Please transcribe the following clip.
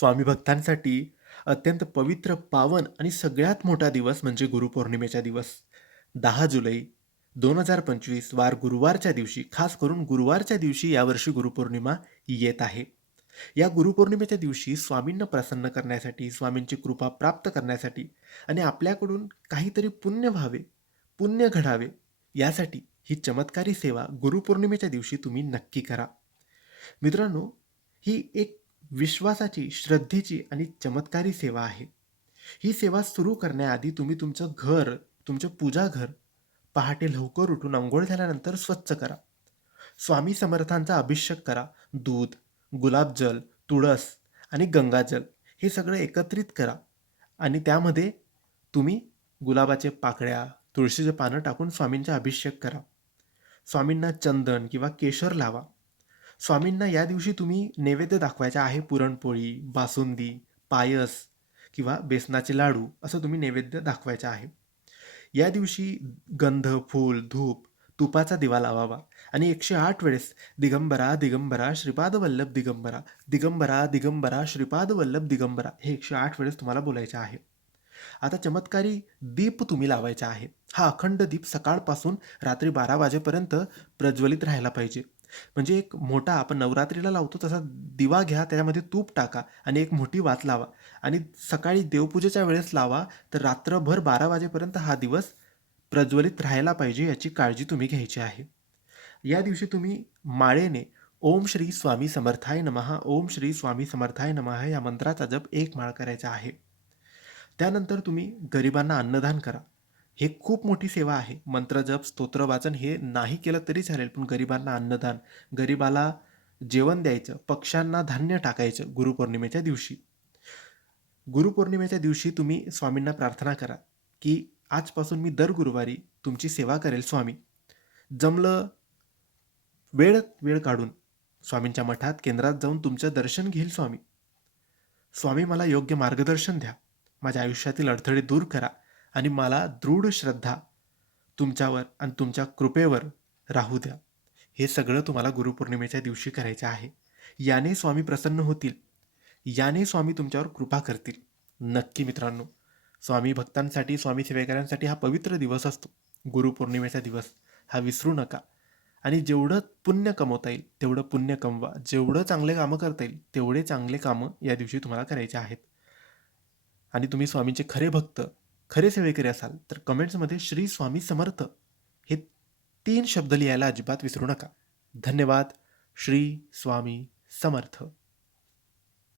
स्वामी भक्तांसाठी अत्यंत पवित्र, पावन आणि सगळ्यात मोठा दिवस म्हणजे गुरुपौर्णिमेचा दिवस. 10 जुलै 2025 वार गुरुवारच्या दिवशी, खास करून गुरुवारच्या दिवशी यावर्षी गुरुपौर्णिमा येत आहे. या गुरुपौर्णिमेच्या दिवशी स्वामींना प्रसन्न करण्यासाठी, स्वामींची कृपा प्राप्त करण्यासाठी आणि आपल्याकडून काहीतरी पुण्य व्हावे, पुण्य घडावे, यासाठी ही चमत्कारी सेवा गुरुपौर्णिमेच्या दिवशी तुम्ही नक्की करा. मित्रांनो, ही एक विश्वासाची, श्रद्धेची आणि चमत्कारी सेवा आहे. ही सेवा सुरू करण्याआधी तुम्ही तुमचं घर, तुमचं पूजाघर पहाटे लवकर उठून अंघोळ झाल्यानंतर स्वच्छ करा. स्वामी समर्थांचा अभिषेक करा. दूध, गुलाबजल, तुळस आणि गंगाजल हे सगळं एकत्रित करा आणि त्यामध्ये तुम्ही गुलाबाचे पाकळ्या, तुळशीचे पानं टाकून स्वामींचा अभिषेक करा. स्वामींना चंदन किंवा केशर लावा. स्वामींना या दिवशी तुम्ही नैवेद्य दाखवायचा आहे. पुरणपोळी, बासुंदी, पायस किंवा बेसनाचे लाडू असं तुम्ही नैवेद्य दाखवायचं आहे. या दिवशी गंध, फूल, धूप, तुपाचा दिवा लावावा आणि 108 वेळेस दिगंबरा दिगंबरा श्रीपाद वल्लभ दिगंबरा, दिगंबरा दिगंबरा श्रीपाद वल्लभ दिगंबरा हे 108 वेळेस तुम्हाला बोलायचे आहे. आता चमत्कारी दीप तुम्ही लावायचा आहे. हा अखंड दीप सकाळपासून रात्री 12 वाजेपर्यंत प्रज्वलित राहायला पाहिजे. म्हणजे एक मोठा आपण नवरात्रीला लावतो तसा दिवा घ्या, त्याच्यामध्ये तूप टाका आणि एक मोठी वात लावा आणि सकाळी देवपूजेच्या वेळेस लावा, तर रात्रभर 12 वाजेपर्यंत हा दिवस प्रज्वलित राहायला पाहिजे याची काळजी तुम्ही घ्यायची आहे. या दिवशी तुम्ही माळेने ओम श्री स्वामी समर्थाय नमः, ओम श्री स्वामी समर्थाय नमः या मंत्राचा जप 1 माळ करायचा आहे. त्यानंतर तुम्ही गरिबांना अन्नदान करा. हे खूप मोठी सेवा आहे. मंत्रजप, स्तोत्र वाचन हे नाही केलं तरी चालेल, पण गरिबांना अन्नदान, गरिबाला जेवण द्यायचं, पक्ष्यांना धान्य टाकायचं गुरुपौर्णिमेच्या दिवशी. गुरुपौर्णिमेच्या दिवशी तुम्ही स्वामींना प्रार्थना करा, की आजपासून मी दर गुरुवारी तुमची सेवा करेल स्वामी. जमलं वेळ वेळ काढून स्वामींच्या मठात, केंद्रात जाऊन तुमचं दर्शन घेईल स्वामी. स्वामी मला योग्य मार्गदर्शन द्या. माझ्या आयुष्यातील अडथळे दूर करा आणि मला दृढ श्रद्धा तुमच्यावर आणि तुमच्या कृपेवर राहू द्या. हे सगळं तुम्हाला गुरुपौर्णिमेच्या दिवशी करायचे आहे. याने स्वामी प्रसन्न होतील. याने स्वामी तुमच्यावर कृपा करतील. नक्की मित्रांनो, स्वामी भक्तांसाठी, स्वामी सेवेकऱ्यांसाठी हा पवित्र दिवस असतो. गुरुपौर्णिमेचा दिवस हा विसरू नका आणि जेवढं पुण्य कमवता येईल तेवढं पुण्य कमवा. जेवढं चांगले कामं करता येईल तेवढे चांगले कामं या दिवशी तुम्हाला करायचे आहेत. आणि तुम्ही स्वामींचे खरे भक्त, खरे सेवेकरी असाल तर कमेंट्समध्ये श्री स्वामी समर्थ हे 3 शब्द लिहायला अजिबात विसरू नका. धन्यवाद. श्री स्वामी समर्थ.